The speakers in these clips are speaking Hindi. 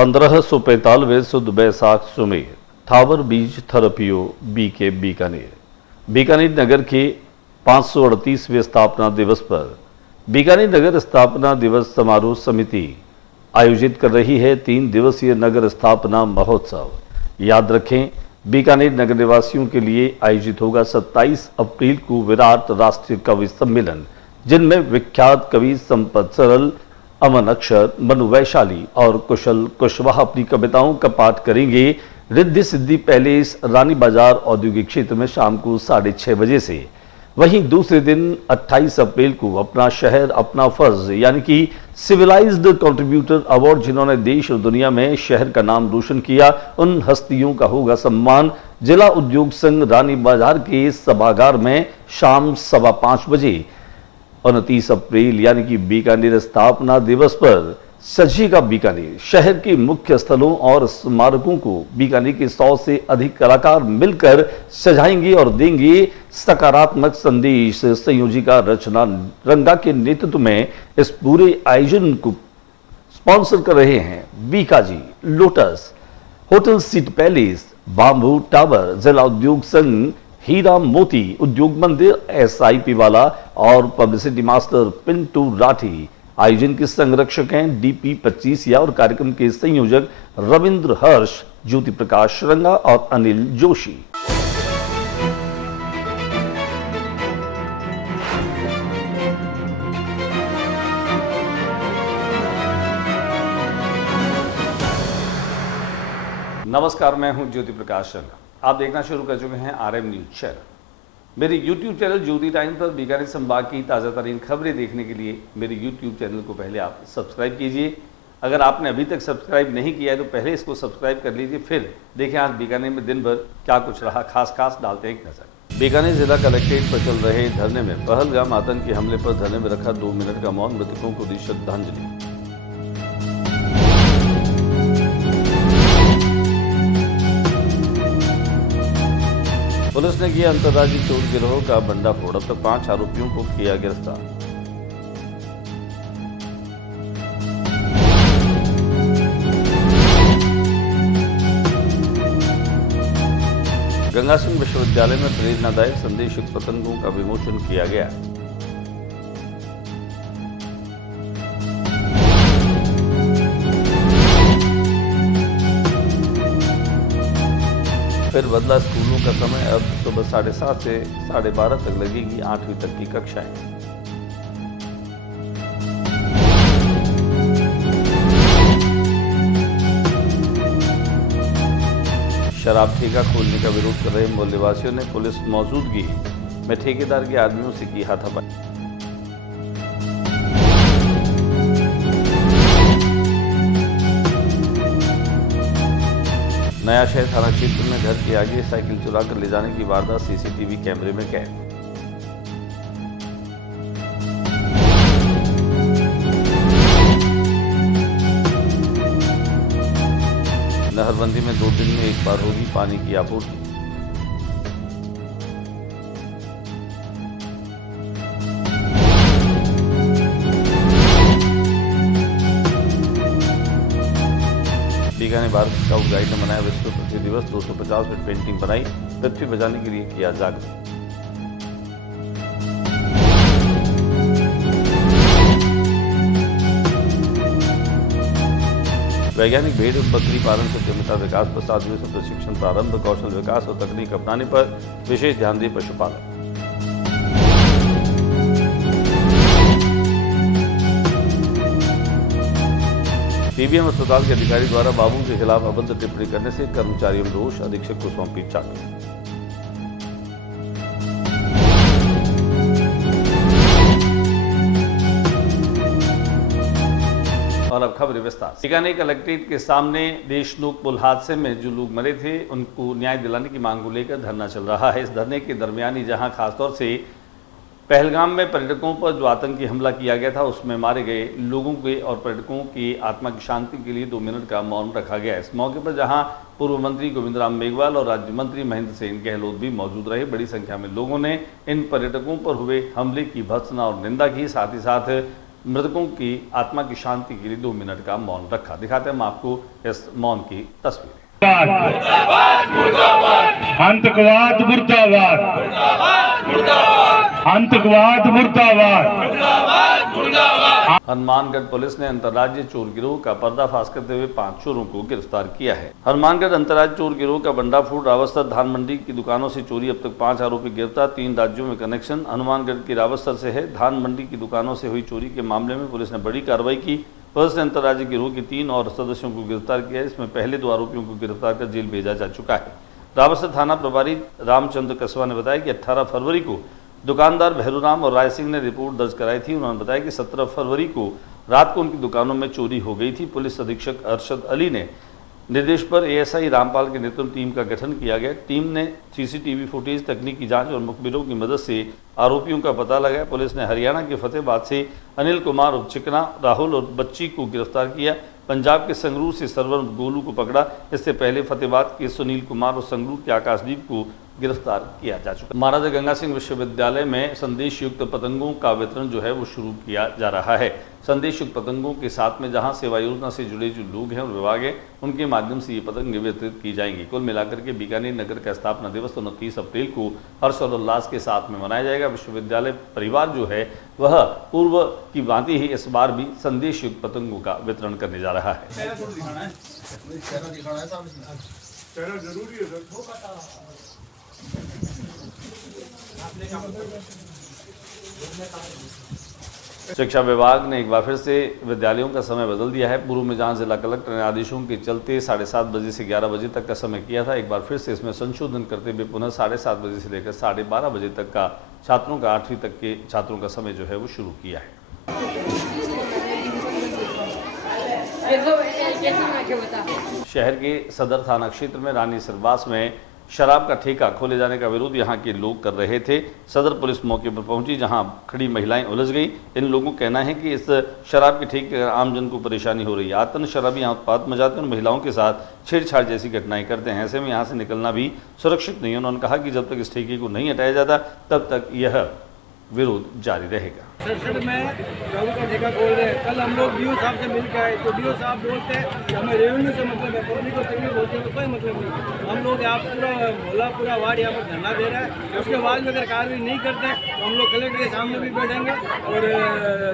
1545 सुद बैसाख सुमेर थावर बीज थरपियो बीके बीकानेर। बीकानेर नगर के 538वें स्थापना दिवस पर बीकानेर नगर स्थापना दिवस समारोह समिति आयोजित कर रही है 3 दिवसीय नगर स्थापना महोत्सव। याद रखें, बीकानेर नगर निवासियों के लिए आयोजित होगा 27 अप्रैल को विराट राष्ट्रीय कवि सम्मेलन, जिनमें विख्यात कवि संपत सरल, अमन अक्षर, मनु वैशाली और कुशल कुशवाहा अपनी कविताओं का पाठ करेंगे। रिद्धि सिद्धि पैलेस, रानी बाजार औद्योगिक क्षेत्र में शाम को 6:30 बजे से। वहीं दूसरे दिन 28 अप्रैल को अपना शहर अपना फर्ज यानी कि सिविलाइज्ड कंट्रीब्यूटर अवार्ड, जिन्होंने देश और दुनिया में शहर का नाम रोशन किया, उन हस्तियों का होगा सम्मान। जिला उद्योग संघ रानी बाजार के सभागार में शाम 5:15 बजे 29 अप्रैल यानी कि बीकानेर स्थापना दिवस पर सजेगा बीकानेर। शहर के मुख्य स्थलों और स्मारकों को बीकानेर के 100 से अधिक कलाकार मिलकर सजाएंगे और देंगे सकारात्मक संदेश। संयोजिका रचना रंगा के नेतृत्व में इस पूरे आयोजन को स्पॉन्सर कर रहे हैं Bikaji, lotus, hotel city palace, bamboo tower, जिला उद्योग संघ, हीरा मोती उद्योग मंदिर, SIP वाला और पब्लिसिटी मास्टर पिंटू राठी। आयोजन के संरक्षक हैं DP 25 और कार्यक्रम के संयोजक रविंद्र हर्ष, ज्योति प्रकाश रंगा और अनिल जोशी। नमस्कार, मैं हूं ज्योति प्रकाश रंगा। आप देखना शुरू कर चुके हैं RM न्यूज चैनल। मेरे YouTube चैनल ज्योति टाइम पर बीकानेर संभाग की ताज़ा तरीन खबरें देखने के लिए मेरे YouTube चैनल को पहले आप सब्सक्राइब कीजिए। अगर आपने अभी तक सब्सक्राइब नहीं किया है तो पहले इसको सब्सक्राइब कर लीजिए। फिर देखें आज बीकानेर में दिन भर क्या कुछ रहा, खास डालते हैं एक नजर। बीकानेर जिला कलेक्ट्रेट पर चल रहे धरने में पहलगाम आतंकी हमले पर धरने में रखा 2 मिनट का मौन, मृतकों को दी श्रद्धांजलि। पुलिस ने किया अंतर्राज्यीय चोर गिरोह का भंडाफोड़, अब तक 5 आरोपियों को किया गिरफ्तार। गंगा सिंह विश्वविद्यालय में प्रेरणादायक संदेश युक्त पतंगों का विमोचन किया गया। फिर बदला स्कूलों का समय, अब सुबह 7:30 से 12:30 तक लगेगी 8वीं तक की कक्षाएं। शराब ठेका खोलने का विरोध कर रहे मोहल्लेवासियों ने पुलिस मौजूदगी में ठेकेदार के आदमियों से की हाथापाई। नया शहर थाना क्षेत्र में घर के आगे साइकिल चुरा कर ले जाने की वारदात CCTV कैमरे में कैद। नहरबंदी में 2 दिन में एक बार होगी पानी की आपूर्ति। बीकानेर भारत स्काउट गाइड ने मनाया विश्व पृथ्वी दिवस। 250 फीट पेंटिंग बनाई, पृथ्वी बचाने के लिए किया जागरूक। वैज्ञानिक भेड़ बकरी पालन से पिता विकास पर 7 दिवसीय प्रशिक्षण प्रारंभ। कौशल विकास और तकनीक अपनाने पर विशेष ध्यान दे पशुपालन। CBM अस्पताल के अधिकारी द्वारा बाबू के खिलाफ अभद्र टिप्पणी करने से कर्मचारियों में रोष, अधीक्षक को सौंपी चाकरी। और अब खबर विस्तार से। बीकानेर कलेक्ट्रेट के सामने देशनोक पुल हादसे में जो लोग मरे थे उनको न्याय दिलाने की मांग को लेकर धरना चल रहा है। इस धरने के दरमियान ही जहां खासतौर से पहलगाम में पर्यटकों पर जो आतंकी हमला किया गया था उसमें मारे गए लोगों के और पर्यटकों की आत्मा की शांति के लिए 2 मिनट का मौन रखा गया। इस मौके पर जहां पूर्व मंत्री गोविंद राम मेघवाल और राज्य मंत्री महेंद्र सिंह गहलोत भी मौजूद रहे, बड़ी संख्या में लोगों ने इन पर्यटकों पर हुए हमले की भर्त्सना और निंदा की। साथ ही साथ मृतकों की आत्मा की शांति के लिए 2 मिनट का मौन रखा। दिखाते हैं हम आपको इस मौन की तस्वीरें। आतंकवाद मुर्दाबाद, आतंकवाद मुर्दाबाद। हनुमानगढ़ पुलिस ने अंतर्राज्यीय चोर गिरोह का पर्दाफाश करते हुए 5 चोरों को गिरफ्तार किया है। हनुमानगढ़ अंतर्राज्यीय चोर गिरोह का बंडाफूड रावतसर धान मंडी की दुकानों से चोरी। अब तक 5 आरोपी गिरफ्तार। 3 राज्यों में कनेक्शन। हनुमानगढ़ की रावतसर से है। धान मंडी की दुकानों से हुई चोरी के मामले में पुलिस ने बड़ी कार्रवाई की। पुलिस ने अंतर्राज्यीय गिरोह के 3 और सदस्यों को गिरफ्तार किया है। इसमें पहले 2 आरोपियों को गिरफ्तार कर जेल भेजा जा चुका है। रावतसर थाना प्रभारी रामचंद्र कसवा ने बताया कि 18 फरवरी को दुकानदार भैरूराम और राय सिंह ने रिपोर्ट दर्ज कराई थी। उन्होंने बताया कि 17 फरवरी को रात को उनकी दुकानों में चोरी हो गई थी। पुलिस अधीक्षक अरशद अली ने निर्देश पर एएसआई रामपाल के नेतृत्व में टीम का गठन किया गया। टीम ने सीसीटीवी फुटेज, तकनीकी जांच और मुखबिरों की मदद से आरोपियों का पता लगाया। पुलिस ने हरियाणा के फतेहाबाद से अनिल कुमार और चिकना, राहुल और बच्ची को गिरफ्तार किया। पंजाब के संगरूर से सरवर गोलू को पकड़ा। इससे पहले फतेहाबाद के सुनील कुमार और संगरूर के आकाशदीप को गिरफ्तार किया जा चुका। महाराजा गंगा सिंह विश्वविद्यालय में संदेश युक्त पतंगों का वितरण जो है वो शुरू किया जा रहा है। संदेश युक्त पतंगों के साथ में जहां सेवा योजना से जुड़े जो लोग हैं और विभाग हैं, उनके माध्यम से ये पतंग वितरित की जाएंगी। कुल मिलाकर के बीकानेर नगर का स्थापना दिवस 29 अप्रैल को हर्ष और उल्लास के साथ में मनाया जाएगा। विश्वविद्यालय परिवार जो है वह पूर्व की भांति ही इस बार भी संदेश युक्त पतंगों का वितरण करने जा रहा है। शिक्षा विभाग ने एक बार फिर से विद्यालयों का समय बदल दिया है। पूर्व में जहां जिला कलेक्टर ने आदेशों के चलते 7:30 बजे से 11 बजे तक का समय किया था, एक बार फिर से इसमें संशोधन करते हुए पुनः 7:30 बजे से लेकर 12:30 बजे तक का छात्रों का 8वीं तक के छात्रों का समय जो है वो शुरू किया है। शहर के सदर थाना क्षेत्र में रानी सरबास में शराब का ठेका खोले जाने का विरोध यहां के लोग कर रहे थे। सदर पुलिस मौके पर पहुंची, जहां खड़ी महिलाएं उलझ गई। इन लोगों का कहना है कि इस शराब के ठेके से आमजन को परेशानी हो रही है। आतंक शराबी यहां उत्पात मचाते हैं और महिलाओं के साथ छेड़छाड़ जैसी घटनाएं करते हैं। ऐसे में यहां से निकलना भी सुरक्षित नहीं है। उन्होंने कहा कि जब तक इस ठेके को नहीं हटाया जाता तब तक यह विरोध जारी रहेगा। सड़सठ में चावल का ठेका खोल रहे हैं। कल हम लोग डीओ साहब से मिल के आए तो डीओ साहब बोलते हैं कि हमें रेवेन्यू से मतलब है, पब्लिक को तकलीफ होती है तो कोई मतलब नहीं। हम लोग यहाँ पूरा मोहल्ला पूरा वार्ड यहाँ पर धरना दे रहा है। उसके बाद में अगर कार्रवाई नहीं करते तो हम लोग कलेक्टर के सामने भी बैठेंगे और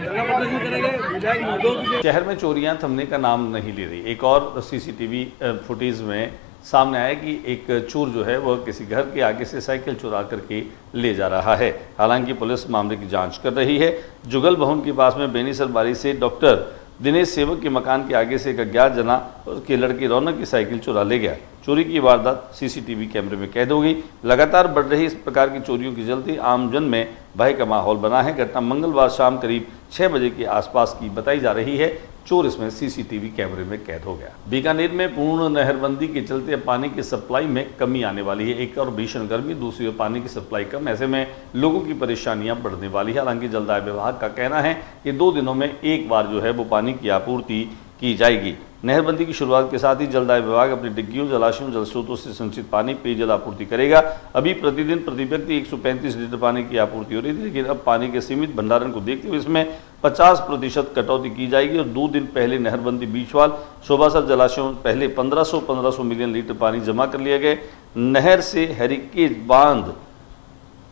धरना प्रदर्शन करेंगे। विधायक महोदय शहर में चोरियां थमने का नाम नहीं ले रही। एक और सीसीटीवी फुटेज में सामने आया कि एक चोर जो है वह किसी घर के आगे से साइकिल चुरा करके ले जा रहा है। हालांकि पुलिस मामले की जांच कर रही है। जुगल भवन के पास में बेनीसर बारी से डॉक्टर दिनेश सेवक के मकान के आगे से एक अज्ञात जना उसके लड़के रौनक की साइकिल चुरा ले गया। चोरी की वारदात सीसीटीवी कैमरे में कैद हो गई। लगातार बढ़ रही इस प्रकार की चोरियों के चलते आमजन में भय का माहौल बना है। घटना मंगलवार शाम करीब 6 बजे के आसपास की बताई जा रही है। चोर इसमें सीसीटीवी कैमरे में कैद हो गया। बीकानेर में पूर्ण नहरबंदी के चलते अब पानी की सप्लाई में कमी आने वाली है। एक और भीषण गर्मी, दूसरी ओर पानी की सप्लाई कम। ऐसे में लोगों की परेशानियां बढ़ने वाली है। हालांकि जलदाय विभाग का कहना है कि 2 दिनों में एक बार जो है वो पानी की आपूर्ति की जाएगी। नहरबंदी की शुरुआत के साथ ही जलदाय विभाग अपनी डिग्गियों, जलाशयों, जल स्रोतों से संचित पानी पेयजल आपूर्ति करेगा। अभी प्रतिदिन प्रति व्यक्ति 135 लीटर पानी की आपूर्ति हो रही थी, लेकिन अब पानी के सीमित भंडारण को देखते हुए इसमें 50% कटौती की जाएगी। और 2 दिन पहले नहरबंदी बीचवाल शोभासर जलाशयों में पहले 1500 मिलियन लीटर पानी जमा कर लिया गया। नहर से हेरिकेज बांध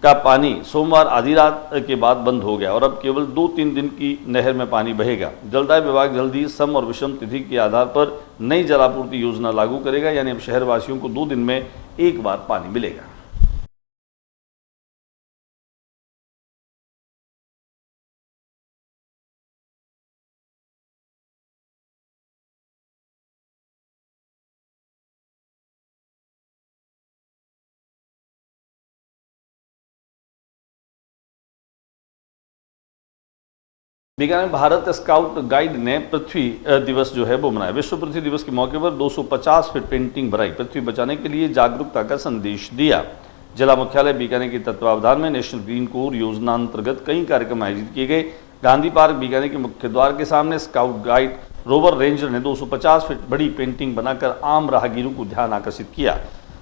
का पानी सोमवार आधी रात के बाद बंद हो गया और अब केवल 2-3 दिन की नहर में पानी बहेगा। जलदाय विभाग जल्दी सम और विषम तिथि के आधार पर नई जलापूर्ति योजना लागू करेगा, यानी अब शहरवासियों को 2 दिन में एक बार पानी मिलेगा। बीकानेर भारत स्काउट गाइड ने पृथ्वी दिवस जो है वो मनाया। विश्व पृथ्वी दिवस के मौके पर 250 फीट पेंटिंग बनाई। पृथ्वी बचाने के लिए जागरूकता का संदेश दिया। जिला मुख्यालय बीकानेर के तत्वावधान में नेशनल ग्रीन कोर योजना अंतर्गत कई कार्यक्रम आयोजित किए गए। गांधी पार्क बीकानेर के मुख्य द्वार के सामने स्काउट गाइड रोवर रेंजर ने 250 फीट बड़ी पेंटिंग बनाकर आम राहगीरों को ध्यान आकर्षित किया।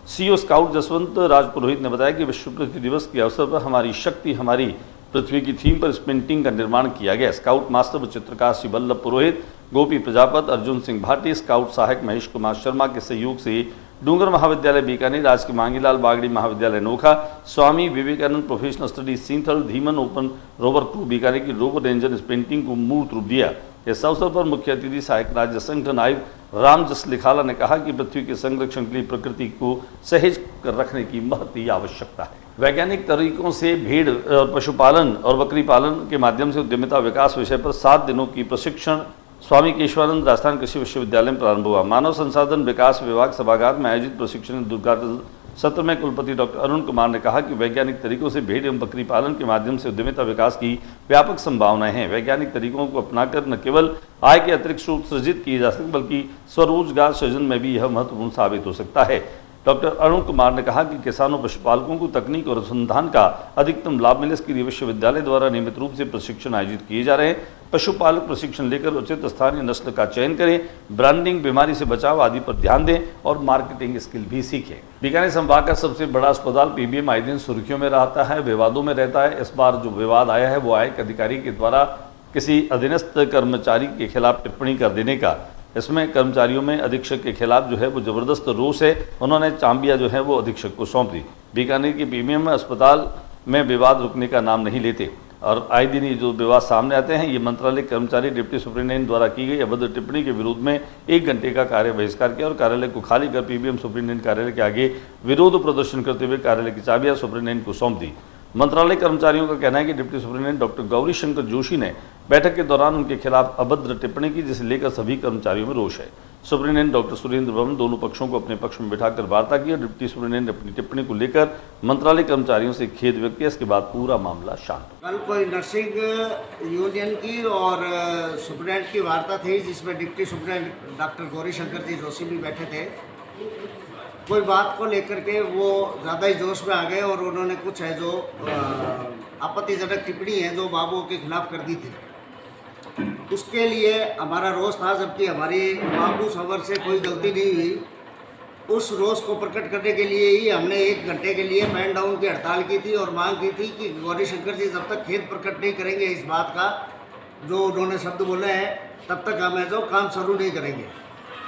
सीओ स्काउट जसवंत राज पुरोहित ने बताया कि विश्व पृथ्वी दिवस के अवसर पर हमारी शक्ति हमारी पृथ्वी की थीम पर इस पेंटिंग का निर्माण किया गया। स्काउट मास्टर व चित्रकार श्री वल्लभ पुरोहित, गोपी प्रजापत, अर्जुन सिंह भाटी, स्काउट सहायक महेश कुमार शर्मा के सहयोग से डूंगर महाविद्यालय बीकानेर, राजकीय मांगीलाल बागड़ी महाविद्यालय Nokha, Swami Vivekananda professional study Sinthal, Dhiman open rover crew Bikaner की रोवर रेंजर इस पेंटिंग को मूर्त रूप दिया। इस अवसर पर मुख्य अतिथि सहायक राज्य संगठन आयुक्त रामजस लिखाला ने कहा कि पृथ्वी के संरक्षण के लिए प्रकृति को सहेज कर रखने की महती आवश्यकता है। वैज्ञानिक तरीकों से भेड़ और पशुपालन और बकरी पालन के माध्यम से उद्यमिता विकास विषय पर 7 दिनों की प्रशिक्षण स्वामी केशवानंद राजस्थान कृषि विश्वविद्यालय में प्रारंभ हुआ। मानव संसाधन विकास विभाग सभागार में आयोजित प्रशिक्षण उद्घाटन सत्र में कुलपति डॉक्टर अरुण कुमार ने कहा कि वैज्ञानिक तरीकों से भेड़ एवं बकरी पालन के माध्यम से उद्यमिता विकास की व्यापक संभावनाएं हैं। वैज्ञानिक तरीकों को अपनाकर न केवल आय के अतिरिक्त स्रोत सृजित किए जा सकते बल्कि स्वरोजगार सृजन में भी यह महत्वपूर्ण साबित हो सकता है। डॉक्टर अरुण कुमार ने कहा कि किसानों पशुपालकों को तकनीक और अनुसंधान का अधिकतम लाभ मिले इसके लिए विश्वविद्यालय द्वारा नियमित रूप से प्रशिक्षण आयोजित किए जा रहे हैं। पशुपालक प्रशिक्षण लेकर उचित स्थानीय नस्ल का चयन करें, ब्रांडिंग, बीमारी से बचाव आदि पर ध्यान दें और मार्केटिंग स्किल भी सीखें। बीकानेर संभाग का सबसे बड़ा अस्पताल पीबीएम आए दिन सुर्खियों में रहता है, विवादों में रहता है। इस बार जो विवाद आया है वो आयकर अधिकारी के द्वारा किसी अधीनस्थ कर्मचारी के खिलाफ टिप्पणी कर देने का। इसमें कर्मचारियों में अधीक्षक के खिलाफ जो है वो जबरदस्त रोष है। उन्होंने चांबिया जो है वो अधीक्षक को सौंप दी। बीकानेर के पीबीएम अस्पताल में विवाद रुकने का नाम नहीं लेते और आए दिन ये जो विवाद सामने आते हैं, ये मंत्रालय कर्मचारी डिप्टी सुप्रिंटेंडेंट द्वारा की गई अभद्र टिप्पणी के विरोध में 1 घंटे का कार्य बहिष्कार किया और कार्यालय को खाली कर पीबीएम सुप्रिंटेंडेंट कार्यालय के आगे विरोध प्रदर्शन करते हुए कार्यालय की चाबियां सुप्रिंटेंडेंट को सौंप दी। मंत्रालय कर्मचारियों का कहना है कि deputy superintendent doctor Gauri Shankar Joshi ने बैठक के दौरान उनके खिलाफ अभद्र टिप्पणी की, जिसे लेकर सभी कर्मचारियों में रोष है। सुप्रिंटेंडेंट डॉक्टर सुरेंद्र वर्मा दोनों पक्षों को अपने पक्ष में बिठाकर वार्ता की और डिप्टी सुप्रिंटेंडेंट अपनी टिप्पणी को लेकर मंत्रालय कर्मचारियों से खेद व्यक्त किया। इसके बाद पूरा मामला शांत। कल कोई नर्सिंग यूनियन की और सुप्रिंटेंडेंट की वार्ता थी जिसमें deputy superintendent doctor Gauri Shankar ji Joshi भी बैठे थे। कोई बात को लेकर के वो ज़्यादा ही जोश में आ गए और उन्होंने कुछ है जो आपत्तिजनक टिप्पणी है जो बाबुओं के खिलाफ कर दी थी। उसके लिए हमारा रोष था, जबकि हमारी बाबू सवर से कोई गलती नहीं हुई। उस रोष को प्रकट करने के लिए ही हमने 1 घंटे के लिए मैन डाउन की हड़ताल की थी और मांग की थी कि गौरी शंकर जी जब तक खेद प्रकट नहीं करेंगे इस बात का जो उन्होंने शब्द बोले हैं, तब तक हमें जो काम शुरू नहीं करेंगे।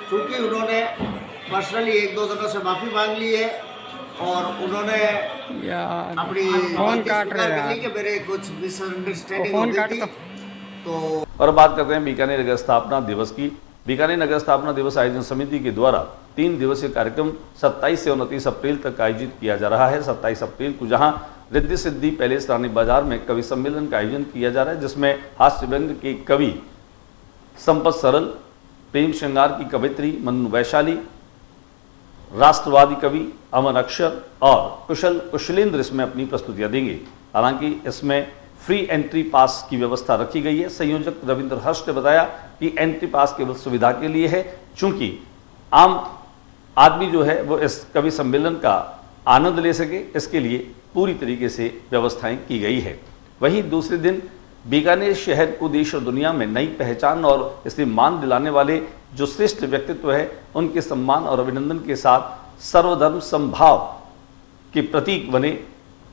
क्योंकि उन्होंने पर्सनली 1-2 जनों से माफ़ी मांग ली है और उन्होंने अपनी कि मेरे कुछ मिसअंडरस्टैंडिंग हो गई थी। तो और बात करते हैं बीकानेर नगर स्थापना दिवस की। बीकानेर नगर स्थापना दिवस आयोजन समिति के द्वारा 3 दिवसीय कार्यक्रम 27 से 29 अप्रैल तक आयोजित किया जा रहा है। 27 अप्रैल को जहां रिद्धि सिद्धि पैलेस रानी बाजार में कवि सम्मेलन का आयोजन किया जा रहा है, जिसमें हास्य व्यंग के कवि संपत सरल, प्रेम श्रृंगार की कवित्री मनु वैशाली, राष्ट्रवादी कवि अमन अक्षर और कुशलेंद्र इसमें अपनी प्रस्तुतियां देंगे। हालांकि इसमें फ्री एंट्री पास की व्यवस्था रखी गई है। संयोजक रविंद्र हर्ष ने बताया कि एंट्री पास केवल सुविधा के लिए है, चूंकि आम आदमी जो है वो इस कवि सम्मेलन का आनंद ले सके, इसके लिए पूरी तरीके से व्यवस्थाएं की गई है। वहीं दूसरे दिन बीकानेर शहर को देश और दुनिया में नई पहचान और इसे मान दिलाने वाले जो श्रेष्ठ व्यक्तित्व है उनके सम्मान और अभिनंदन के साथ सर्वधर्म समभाव के प्रतीक बने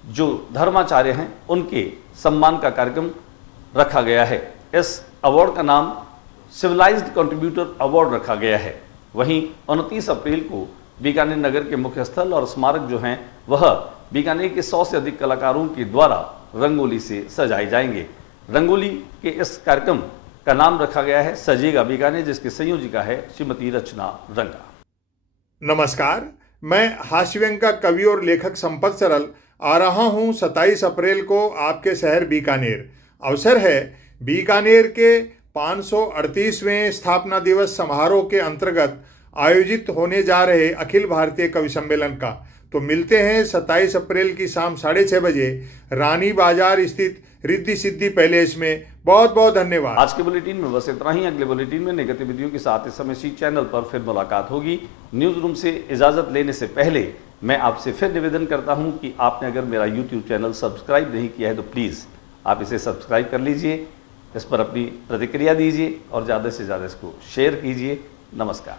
जो धर्माचार्य हैं उनके सम्मान का कार्यक्रम रखा गया है। इस अवार्ड का नाम सिविलाइज्ड कंट्रीब्यूटर अवार्ड रखा गया है। वहीं 29 अप्रैल को बीकानेर नगर के मुख्य स्थल और स्मारक जो हैं वह बीकानेर के 100 से अधिक कलाकारों के द्वारा रंगोली से सजाए जाएंगे। रंगोली के इस कार्यक्रम का नाम रखा गया है सजेगा बीकानेर, जिसकी संयोजिका है श्रीमती रचना रंगा। नमस्कार, मैं हास्यव्यंग का कवि और लेखक संपत सरल आ रहा हूं 27 अप्रैल को आपके शहर बीकानेर। अवसर है बीकानेर के 538वें स्थापना दिवस समारोह के अंतर्गत आयोजित होने जा रहे अखिल भारतीय कवि सम्मेलन का। तो मिलते हैं 27 अप्रैल की शाम 6:30 बजे रानी बाजार स्थित रिद्धि सिद्धि पैलेस में। बहुत बहुत धन्यवाद। आज के बुलेटिन में बस इतना ही। अगले बुलेटिन में नई गतिविधियों के साथ इस समय सी चैनल पर फिर मुलाकात होगी। न्यूज रूम से इजाजत लेने से पहले मैं आपसे फिर निवेदन करता हूं कि आपने अगर मेरा यूट्यूब चैनल सब्सक्राइब नहीं किया है तो प्लीज़ आप इसे सब्सक्राइब कर लीजिए, इस पर अपनी प्रतिक्रिया दीजिए और ज़्यादा से ज़्यादा इसको शेयर कीजिए। नमस्कार।